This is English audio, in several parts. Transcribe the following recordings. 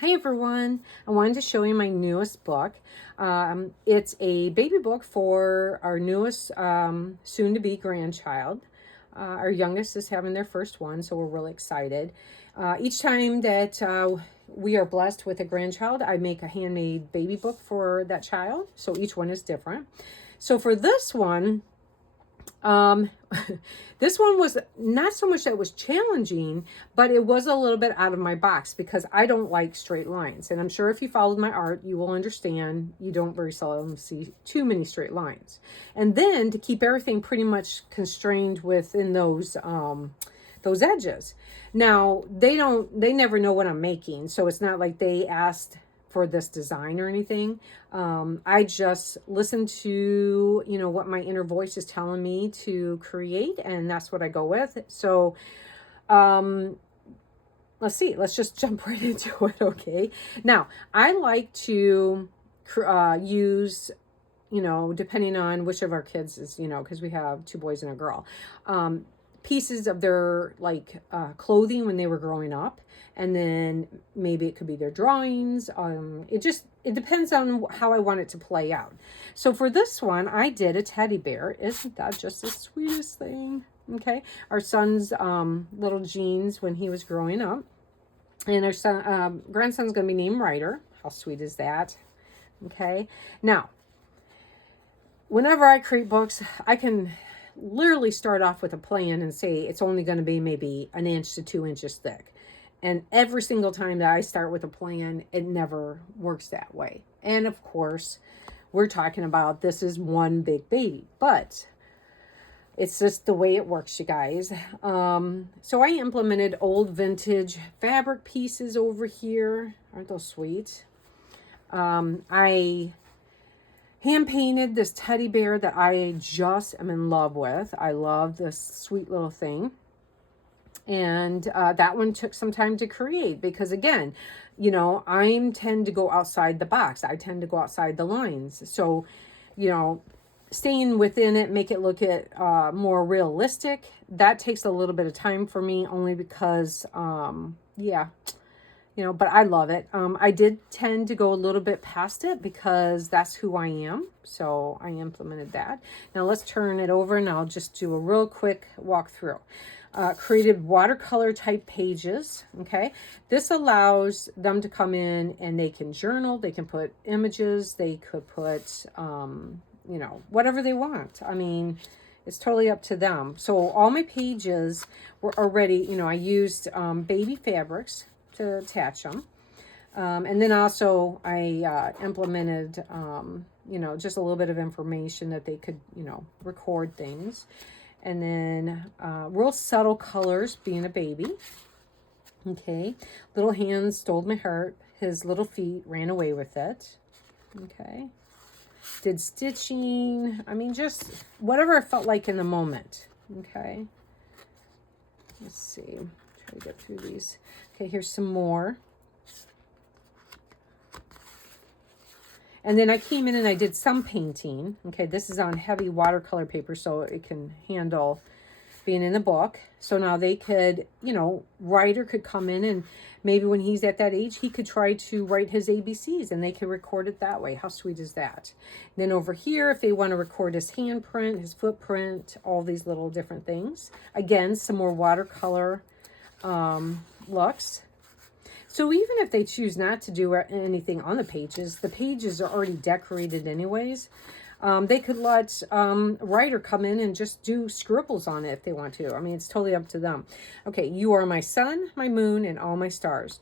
Hi everyone, I wanted to show you my newest book. It's a baby book for our newest soon-to-be grandchild. Our youngest is having their first one, so we're really excited. Each time that we are blessed with a grandchild, I make a handmade baby book for that child, so each one is different. So for this one, um, this one was not so much that it was challenging, but it was a little bit out of my box because I don't like straight lines. And I'm sure if you followed my art, you will understand you don't very seldom see too many straight lines. And then to keep everything pretty much constrained within those edges. Now, they never know what I'm making. So it's not like they asked for this design or anything. I just listen to, what my inner voice is telling me to create, and that's what I go with. So, let's see, let's just jump right into it. Okay. Now, I like to use, depending on which of our kids is, because we have two boys and a girl, pieces of their clothing when they were growing up, and then maybe it could be their drawings. It depends on how I want it to play out. So for this one, I did a teddy bear. Isn't that just the sweetest thing? Okay, our son's little jeans when he was growing up, and our son grandson's gonna be named Ryder. How sweet is that? Okay, now whenever I create books, I can literally start off with a plan and say it's only going to be maybe 1 to 2 inches thick. And every single time that I start with a plan, it never works that way. And of course, we're talking about this is one big baby, but it's just the way it works, you guys. So I implemented old vintage fabric pieces over here. Aren't those sweet? I hand painted this teddy bear that I just am in love with. I love this sweet little thing. And that one took some time to create because, again, I tend to go outside the box. I tend to go outside the lines. So, staying within it, make it look more realistic. That takes a little bit of time for me only because, but I love it. I did tend to go a little bit past it because that's who I am. So I implemented that. Now let's turn it over and I'll just do a real quick walkthrough. Created watercolor type pages. Okay. This allows them to come in and they can journal. They can put images. They could put, whatever they want. I mean, it's totally up to them. So all my pages were already, I used baby fabrics to attach them. And then also I implemented, just a little bit of information that they could, record things. And then real subtle colors, being a baby. Okay. Little hands stole my heart. His little feet ran away with it. Okay. Did stitching. I mean, just whatever I felt like in the moment. Okay. Let's see. Try to get through these. Okay, here's some more. And then I came in and I did some painting. Okay, this is on heavy watercolor paper, so it can handle being in the book. So now they could, Ryder could come in and maybe when he's at that age, he could try to write his ABCs and they could record it that way. How sweet is that? And then over here, if they want to record his handprint, his footprint, all these little different things. Again, some more watercolor looks. So even if they choose not to do anything on the pages are already decorated anyways. They could let Ryder come in and just do scribbles on it if they want to. I mean, it's totally up to them. Okay, you are my sun, my moon, and all my stars.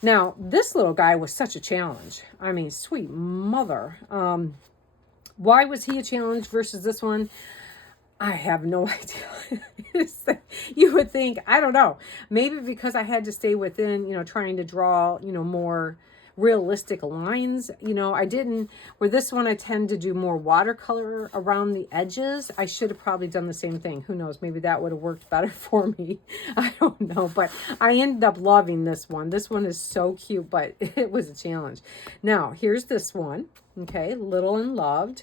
Now, this little guy was such a challenge. I mean, sweet mother. Why was he a challenge versus this one? I have no idea. You would think, I don't know, maybe because I had to stay within, trying to draw, more realistic lines. I didn't, where this one I tend to do more watercolor around the edges. I should have probably done the same thing. Who knows? Maybe that would have worked better for me. I don't know, but I ended up loving this one. This one is so cute, but it was a challenge. Now, here's this one. Okay, Little and Loved.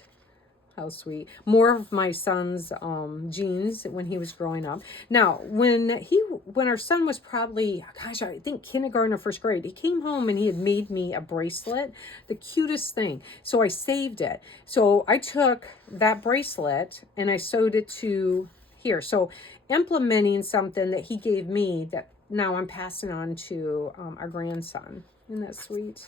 How sweet. More of my son's jeans when he was growing up. Now, when our son was probably, gosh, I think kindergarten or first grade, he came home and he had made me a bracelet, the cutest thing. So I saved it. So I took that bracelet and I sewed it to here. So implementing something that he gave me that now I'm passing on to our grandson. Isn't that sweet?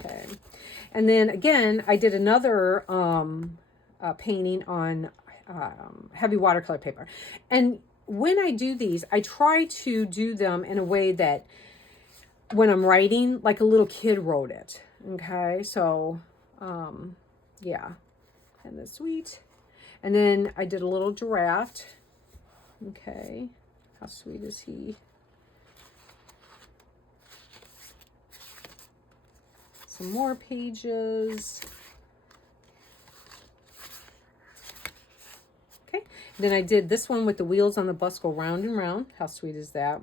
Okay. And then again, I did another painting on heavy watercolor paper. And when I do these, I try to do them in a way that when I'm writing, like a little kid wrote it. Okay. So, yeah. And that's sweet. And then I did a little giraffe. Okay. How sweet is he? Some more pages. Okay. Then I did this one with the wheels on the bus go round and round. How sweet is that?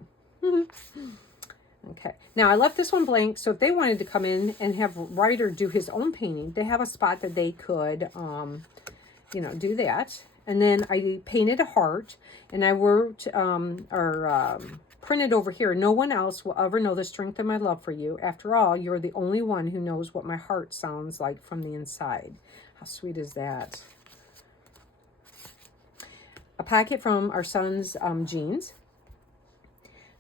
Okay. Now I left this one blank, so if they wanted to come in and have Ryder do his own painting, they have a spot that they could, you know, do that. And then I painted a heart, and I wrote, printed over here, no one else will ever know the strength of my love for you. After all, you're the only one who knows what my heart sounds like from the inside. How sweet is that? A packet from our son's jeans.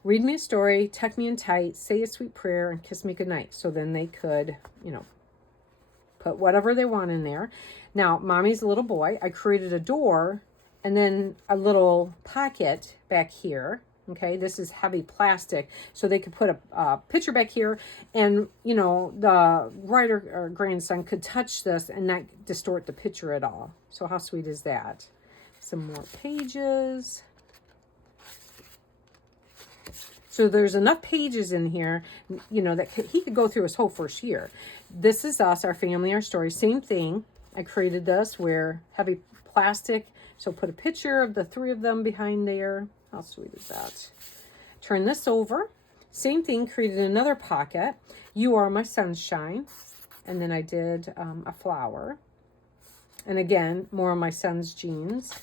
Read me a story, tuck me in tight, say a sweet prayer, and kiss me goodnight. So then they could, you know, put whatever they want in there. Now, mommy's a little boy. I created a door and then a little pocket back here. Okay, this is heavy plastic, so they could put a picture back here, and you know the writer or grandson could touch this and not distort the picture at all. So how sweet is that? Some more pages. So there's enough pages in here, you know, that he could go through his whole first year. This is us, our family, our story. Same thing. I created this where heavy plastic. So put a picture of the three of them behind there. How sweet is that? Turn this over. Same thing, created another pocket. You are my sunshine. And then I did a flower. And again, more of my son's jeans.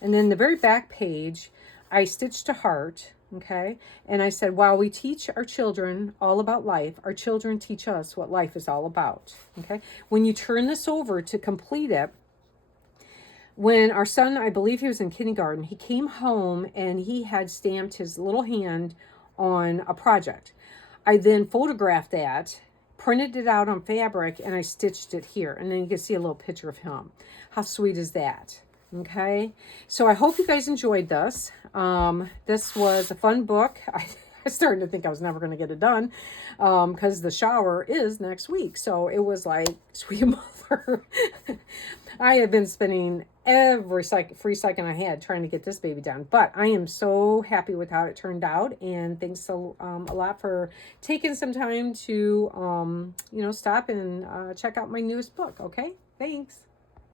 And then the very back page, I stitched a heart, okay? And I said, while we teach our children all about life, our children teach us what life is all about, okay? When you turn this over to complete it, when our son, I believe he was in kindergarten, he came home and he had stamped his little hand on a project. I then photographed that, printed it out on fabric, and I stitched it here. And then you can see a little picture of him. How sweet is that? Okay, so I hope you guys enjoyed this. This was a fun book. I started to think I was never going to get it done because the shower is next week. So it was like, sweet mother. I have been spending every free second I had trying to get this baby done. But I am so happy with how it turned out. And thanks a lot for taking some time to, you know, stop and check out my newest book. Okay, thanks.